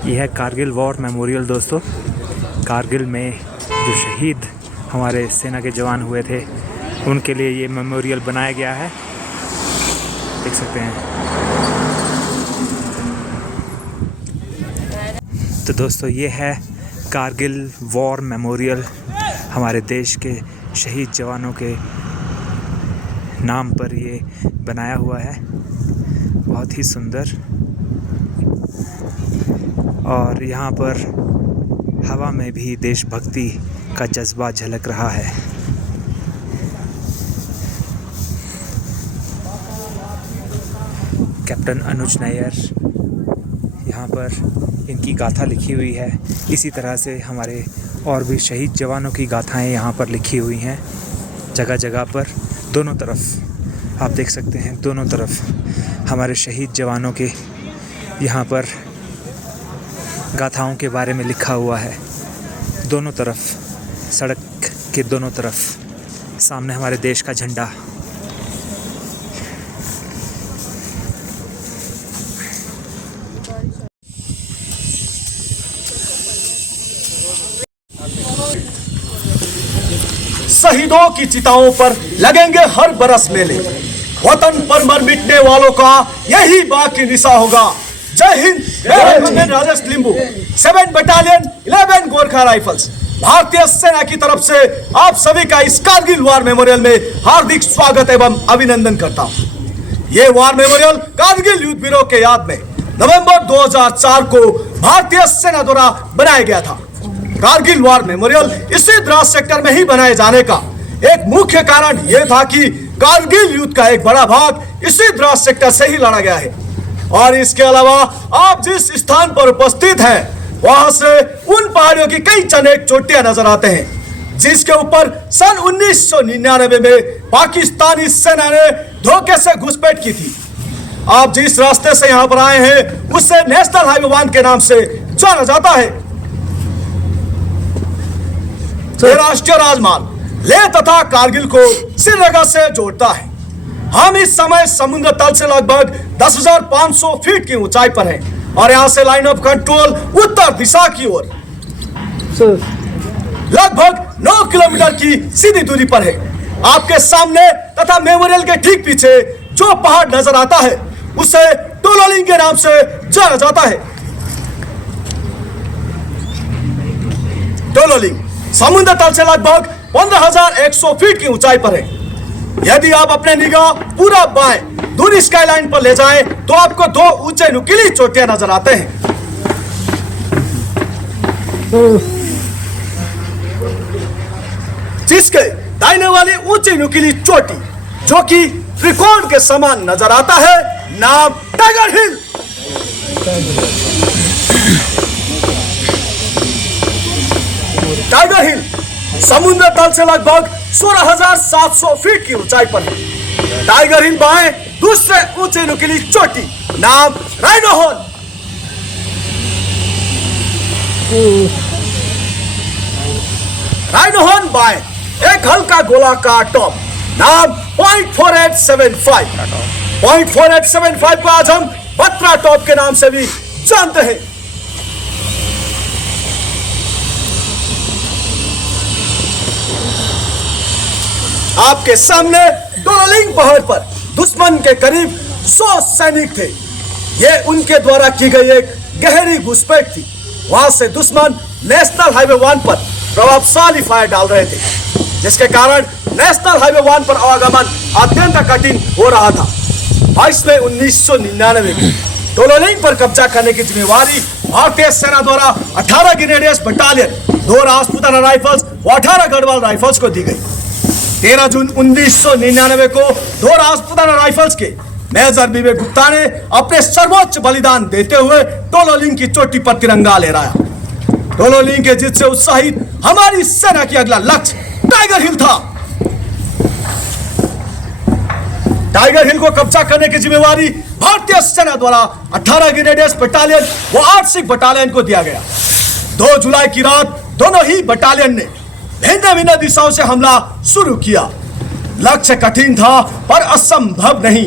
यह है Kargil war memorial दोस्तों। कारगिल में जो शहीद हमारे सेना के जवान हुए थे उनके लिए ये मेमोरियल बनाया गया है, देख सकते हैं। तो दोस्तों ये है कारगिल वॉर मेमोरियल, हमारे देश के शहीद जवानों के नाम पर ये बनाया हुआ है, बहुत ही सुंदर। और यहाँ पर हवा में भी देशभक्ति का जज्बा झलक रहा है। कैप्टन अनुज नायर, यहाँ पर इनकी गाथा लिखी हुई है। इसी तरह से हमारे और भी शहीद जवानों की गाथाएं यहाँ पर लिखी हुई हैं जगह जगह पर। दोनों तरफ आप देख सकते हैं, दोनों तरफ हमारे शहीद जवानों के यहाँ पर गाथाओं के बारे में लिखा हुआ है। दोनों तरफ, सड़क के दोनों तरफ सामने हमारे देश का झंडा। शहीदों की चिताओं पर लगेंगे हर बरस मेले, वतन पर मर मिटने वालों का यही बाकी निशा होगा। जय हिंद। मैं राजेश लिंबू, 7 बटालियन 11 गोरखा राइफल्स, भारतीय सेना की तरफ से आप सभी का इस कारगिल वॉर मेमोरियल में हार्दिक स्वागत एवं अभिनंदन करता हूं। ये वॉर मेमोरियल कारगिल युद्ध वीरों के याद में नवंबर 2004 को भारतीय सेना द्वारा बनाया गया था। कारगिल वॉर मेमोरियल इसी द्रास सेक्टर में ही बनाए जाने का एक मुख्य कारण यह था कि कारगिल युद्ध का एक बड़ा भाग इसी द्रास सेक्टर से ही लड़ा गया है। और इसके अलावा आप जिस स्थान पर उपस्थित हैं वहां से उन पहाड़ियों की कई चनेक चोटियां नजर आते हैं, जिसके ऊपर सन 1999 में पाकिस्तानी सेना ने धोखे से घुसपैठ की थी। आप जिस रास्ते से यहां पर आए हैं उससे नेशनल हाईवे 1 के नाम से जाना जाता है। राष्ट्रीय राजमार्ग लेह तथा कारगिल को श्रीनगर से जोड़ता है। हम इस समय समुद्र तल से लगभग 10,500 फीट की ऊंचाई पर हैं और यहां से लाइन ऑफ कंट्रोल उत्तर दिशा की ओर लगभग 9 किलोमीटर की सीधी दूरी पर है। आपके सामने तथा मेमोरियल के ठीक पीछे जो पहाड़ नजर आता है उसे टोलोलिंग के नाम से जाना जाता है। टोलोलिंग समुद्र तल से लगभग 15,100 फीट की ऊंचाई पर है। यदि आप अपने निगाह पूरा बाएं दूर स्काईलाइन पर ले जाएं तो आपको 2 ऊंचे नुकीली चोटियां नजर आते हैं। जिसके दाहिने वाली ऊंची नुकीली चोटी जो कि त्रिकोण के समान नजर आता है, नाम टाइगर हिल। टाइगर हिल समुद्र तल से लगभग 16,700 फीट की ऊंचाई पर है। टाइगर हिल बाएं दूसरे ऊंचे नुकीली चोटी, नाम राइनो हॉर्न। राइनो हॉर्न बाएं एक हल्का गोलाकार टॉप, नाम .4875। .4875 को आज हम बत्रा टॉप के नाम से भी जानते हैं। आपके सामने टोलोलिंग पहाड़ पर दुश्मन के करीब 100 सैनिक थे। ये उनके द्वारा की गई एक गहरी घुसपैठ थी। वहां से दुश्मन नेशनल हाईवे 1 पर प्रभावशाली फायर डाल रहे थे, जिसके कारण नेशनल हाईवे 1 पर आवागमन अत्यंत कठिन हो रहा था। 22 मई 1999 में टोलोलिंग पर कब्जा करने की जिम्मेवारी भारतीय सेना द्वारा 18 ग्रेनेडियर्स बटालियन, 2 राजपूताना राइफल्स व 18 गढ़वाल राइफल्स को दी गई। 13 जून 1999 को 2 राजपूताना राइफल्स के मेजर विवेक गुप्ता ने अपने सर्वोच्च बलिदान देते हुए टोलोलिंग की चोटी पर तिरंगा लहराया। टोलोलिंग के जीत से उत्साहित हमारी सेना की अगला लक्ष्य टाइगर हिल था। टाइगर हिल को कब्जा करने की जिम्मेवारी भारतीय सेना द्वारा 18 ग्रेनेडियर्स बटालियन व 8 सिख बटालियन को दिया गया। 2 जुलाई की रात दोनों ही बटालियन ने भिन्न भिन्न दिशाओं से हमला शुरू किया। लक्ष्य कठिन था पर असंभव नहीं।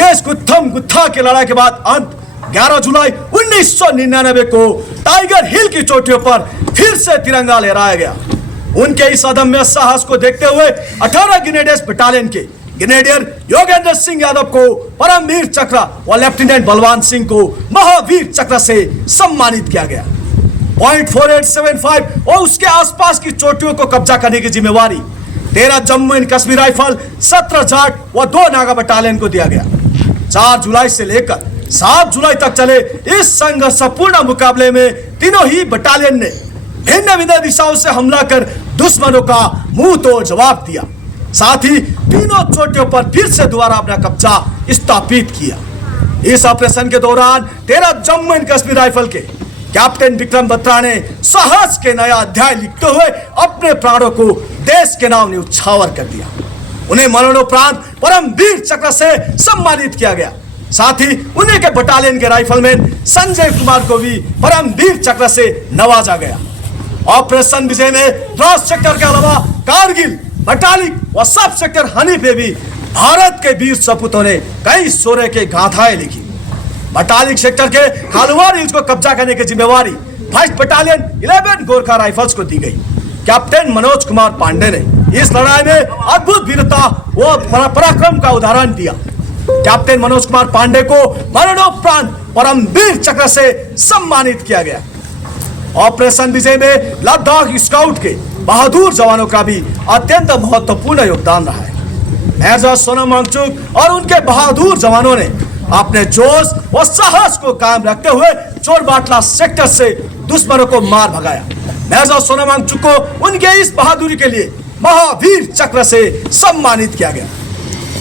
इस गुत्थम गुत्था की लड़ाई के बाद अंत 11 जुलाई 1999 को टाइगर हिल की चोटियों पर फिर से तिरंगा लहराया गया। उनके इस अदम्य साहस को देखते हुए 18 ग्रेनेडियर्स बटालियन के ग्रेनेडियर योगेंद्र सिंह यादव को परमवीर चक्र और लेफ्टिनेंट बलवान सिंह को महावीर चक्र से सम्मानित किया गया। .4875 और उसके आसपास की चोटियों को कब्जा करने की जिम्मेवारी 13 जम्मू एंड कश्मीर राइफल, 17 जाट व 2 नागा बटालियन को दिया गया। 4 जुलाई से लेकर 7 जुलाई तक चले इस संघर्षपूर्ण मुकाबले में तीनों ही बटालियन ने भिन्न भिन्न दिशाओं से हमला कर दुश्मनों का मुंह तोड़ जवाब दिया। साथ ही तीनों चोटियों पर फिर से दोबारा अपना कब्जा स्थापित किया। इस ऑपरेशन के दौरान 13 जम्मू एंड कश्मीर राइफल के कैप्टन विक्रम बत्रा ने साहस के नया अध्याय लिखते हुए अपने प्राणों को देश के नाम न्यौछावर कर दिया। उन्हें मरणोपरांत परमवीर चक्र से सम्मानित किया गया। साथ ही उन्हीं के बटालियन के राइफलमैन संजय कुमार को भी परमवीर चक्र से नवाजा गया। ऑपरेशन विजय में द्रास सेक्टर के अलावा कारगिल, बटालिक और सब सेक्टर हनीफ में भी भारत के वीर सपूतों ने कई शौर्य के गाथाएं लिखी। बटालिक सेक्टर के खालवार हिल्स को कब्जा करने की जिम्मेवारी 1st बटालियन 11 गोरखा राइफल्स को दी गई। कैप्टन मनोज कुमार पांडे ने इस लड़ाई में अद्भुत वीरता व पराक्रम का उदाहरण दिया। कैप्टन मनोज कुमार पांडे को मरणोपरांत परमवीर चक्र से सम्मानित किया गया। ऑपरेशन विजय में लद्दाख स्काउट के बहादुर जवानों का भी अत्यंत महत्वपूर्ण योगदान रहा है। मेजर सोनम वांगचुक और उनके बहादुर जवानों ने अपने जोश और साहस को कायम रखते हुए चोरबाटला सेक्टर से दुश्मनों को मार भगाया। मेजर सोनम वांगचुक को उनके इस बहादुरी के लिए महावीर चक्र से सम्मानित किया गया।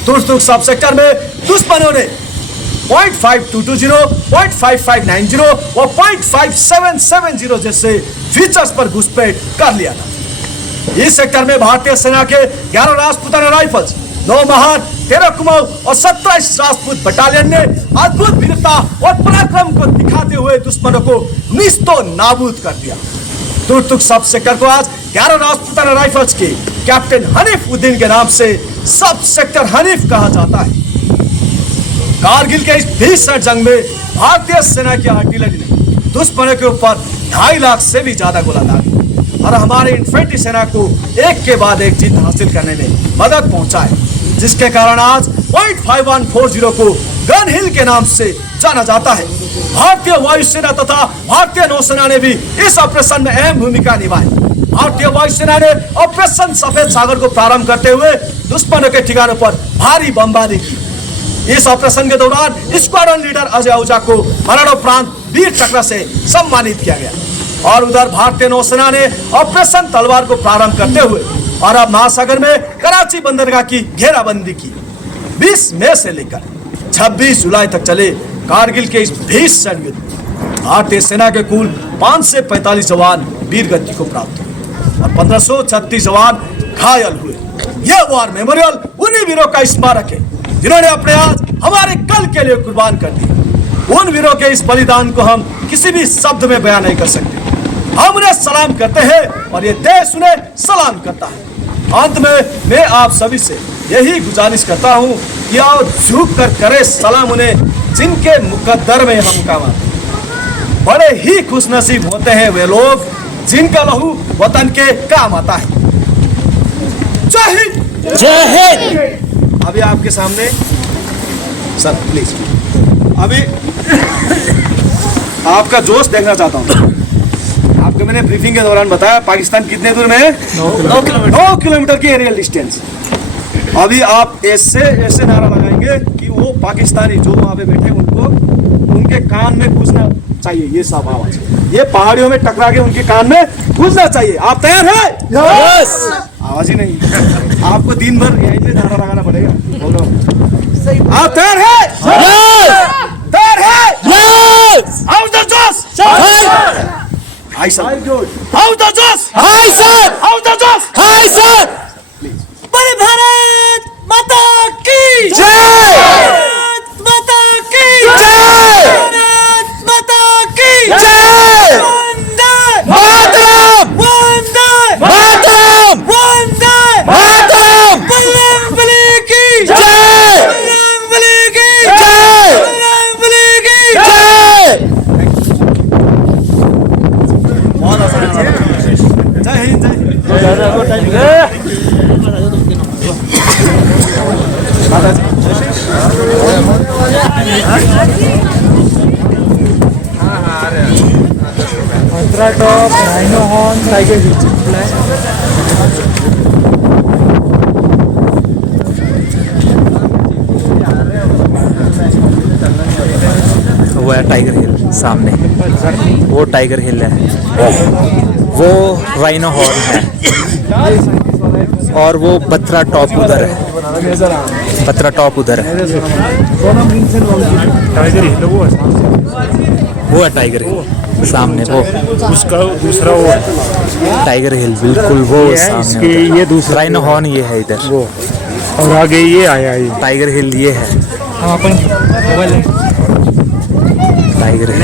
तुर्तुक सब सेक्टर में दुश्मनों ने .5220, .5590 और .5770 जैसे फीचर्स पर घुसपैठ कर लिया था। इस सेक्टर में भारतीय सेना के 11 राजपूताना राइफल्स, 9 महार, 13 कुमाऊं और 27 राजपूत बटालियन ने अद्भुत वीरता और पराक्रम को दिखाते हुए दुश्मनों को निस्तो नाबूद कर दिया। तुर्तुक सब सेक्टर को आज 11 राजपूताना राइफल्स के कैप्टन हनीफ उद्दीन के नाम से सब सेक्टर हनीफ कहा जाता है। कारगिल के इस भीषण जंग में भारतीय सेना की आर्टिलरी ने दुश्मनों के ऊपर 2.5 लाख से भी ज्यादा गोला दागी और हमारे इन्फेंट्री सेना को एक के बाद एक जीत हासिल करने में मदद पहुंचाए, जिसके कारण आज .5140 को गन हिल के नाम से जाना जाता है। भारतीय वायुसेना तथा भारतीय नौसेना ने भी इस ऑपरेशन में अहम भूमिका निभाई। भारतीय वायुसेना ने ऑपरेशन सफेद सागर को प्रारंभ करते हुए दुश्मनों के ठिकानों पर भारी बमबारी की। इस ऑपरेशन के दौरान स्क्वाड्रन लीडर अजय आहूजा को मरणोपरांत वीर चक्र से सम्मानित किया गया और उधर भारतीय नौसेना ने ऑपरेशन तलवार को प्रारंभ करते हुए अरब महासागर में कराची बंदरगाह की घेराबंदी की। 20 मई से लेकर 26 जुलाई तक चले कारगिल के इस भीषण युद्ध में भारतीय सेना के कुल 545 जवान वीर गति को प्राप्त हुए और 1536 जवान घायल हुए। यह वार मेमोरियल उन्हीं वीरों का स्मारक है जिन्होंने अपने आज हमारे कल के लिए कुर्बान कर दिए। उन वीरों के इस बलिदान को हम किसी भी शब्द में बयान नहीं कर सकते। हम उन्हें सलाम करते हैं और ये देश उन्हें सलाम करता है। अंत में मैं आप सभी से यही गुजारिश करता हूँ कि आओ झुक कर करे सलाम उन्हें जिनके मुकद्दर में हम काम आते हैं। बड़े ही खुशनसीब होते हैं वे लोग जिनका लहू वतन के काम आता है। जय हिंद, जय हिंद। अभी आपके सामने सर प्लीज अभी आपका जोश देखना चाहता हूँ। आपको मैंने ब्रीफिंग के दौरान बताया पाकिस्तान कितने दूर में है, 9 किलोमीटर की एरियल डिस्टेंस। अभी आप ऐसे नारा लगाएंगे कि वो पाकिस्तानी जो वहाँ पे बैठे उनको उनके कान में घुसना चाहिए। ये सब आवाज ये पहाड़ियों में टकरा के उनके कान में घुसना चाहिए। आप तैयार हैं? यस। आवाज ही नहीं। आपको दिन भर यहीं पे नारा लगाना पड़ेगा। बोलो आप तैयार हैं? तैयार हैं? यस। हाउस द जोश? Hi sir. हाउस द जोश? Hi sir. हाउस द जोश? Hi sir. बोले भारत माता की जय। भारत माता की जय। भारत माता की जय। वंदे मातरम। वंदे मातरम। वंदे मातरम। बजरंग बली की जय। बजरंग बली की जय। बजरंग बली की जय। Batra top, rhino horn, tiger hill. वो है टाइगर हिल सामने, वो टाइगर हिल है, वो राइनो हॉर्न है, और वो बत्रा टॉप उधर है, बत्रा टॉप उधर है। टाइगर हिल वो है टाइगर हिल सामने, वो उसका दूसरा वो है। टाइगर हिल बिल्कुल वो ये है, सामने इसके उधर। ये दूसरा राइनो हॉर्न ये है इधर, वो और आगे ये आया ये टाइगर हिल ये है, टाइगर हिल,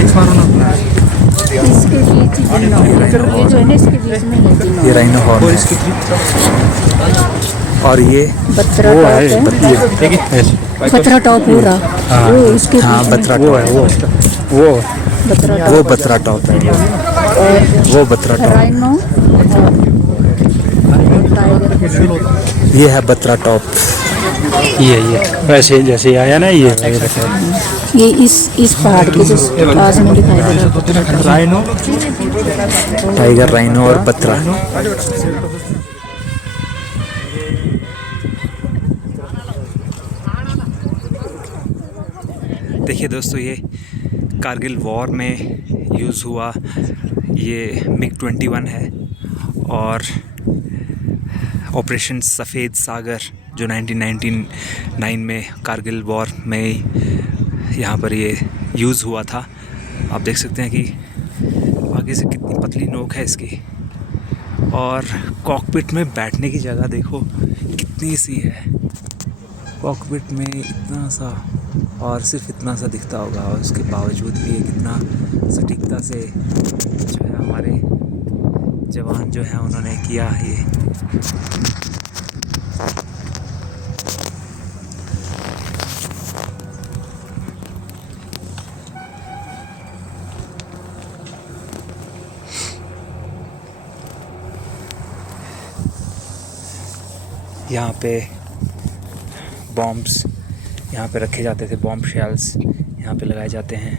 इसके बीच में ये जो है ना, इसके बीच में ये राइनो हॉर्न है, और ये बत्रा वो टॉप है है, बत्रा टॉप पूरा वो इसके हाँ बीच में बत्रा वो टॉप, है वो बत्रा वो टॉप बत्रा टॉप है, और वो बत्रा टॉप, राइनो टाइगर ये है बत्रा टॉप। ये वैसे जैसे आया ना ये ये इस पहाड़ के जो पास में दिखाई दे रहा है Batra top. Rhino tiger, rhino और बत्रा। देखिए दोस्तों, ये कारगिल वॉर में यूज़ हुआ ये MiG-21 है, और ऑपरेशन सफ़ेद सागर जो 1999 में कारगिल वॉर में यहाँ पर ये यूज़ हुआ था। आप देख सकते हैं कि आगे से कितनी पतली नोक है इसकी, और कॉकपिट में बैठने की जगह देखो कितनी सी है। कॉकपिट में इतना सा, और सिर्फ इतना सा दिखता होगा, और उसके बावजूद भी ये कितना सटीकता से जो है हमारे जवान जो है उन्होंने किया ये। यहाँ पे बॉम्ब्स यहाँ पे रखे जाते थे, बॉम्ब शेल्स यहाँ पे लगाए जाते हैं।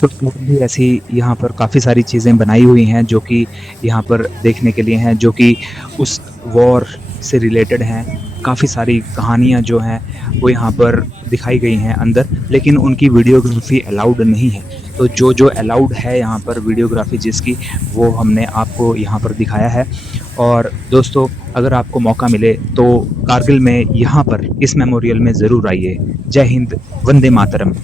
तो भी ऐसी यहाँ पर काफ़ी सारी चीज़ें बनाई हुई हैं जो कि यहाँ पर देखने के लिए हैं, जो कि उस वॉर से रिलेटेड हैं। काफ़ी सारी कहानियाँ जो हैं वो यहाँ पर दिखाई गई हैं अंदर, लेकिन उनकी वीडियोग्राफी अलाउड नहीं है। तो जो अलाउड है यहाँ पर वीडियोग्राफी जिसकी, वो हमने आपको यहाँ पर दिखाया है। और दोस्तों, अगर आपको मौका मिले तो कारगिल में यहाँ पर इस मेमोरियल में ज़रूर आइए। जय हिंद, वंदे मातरम।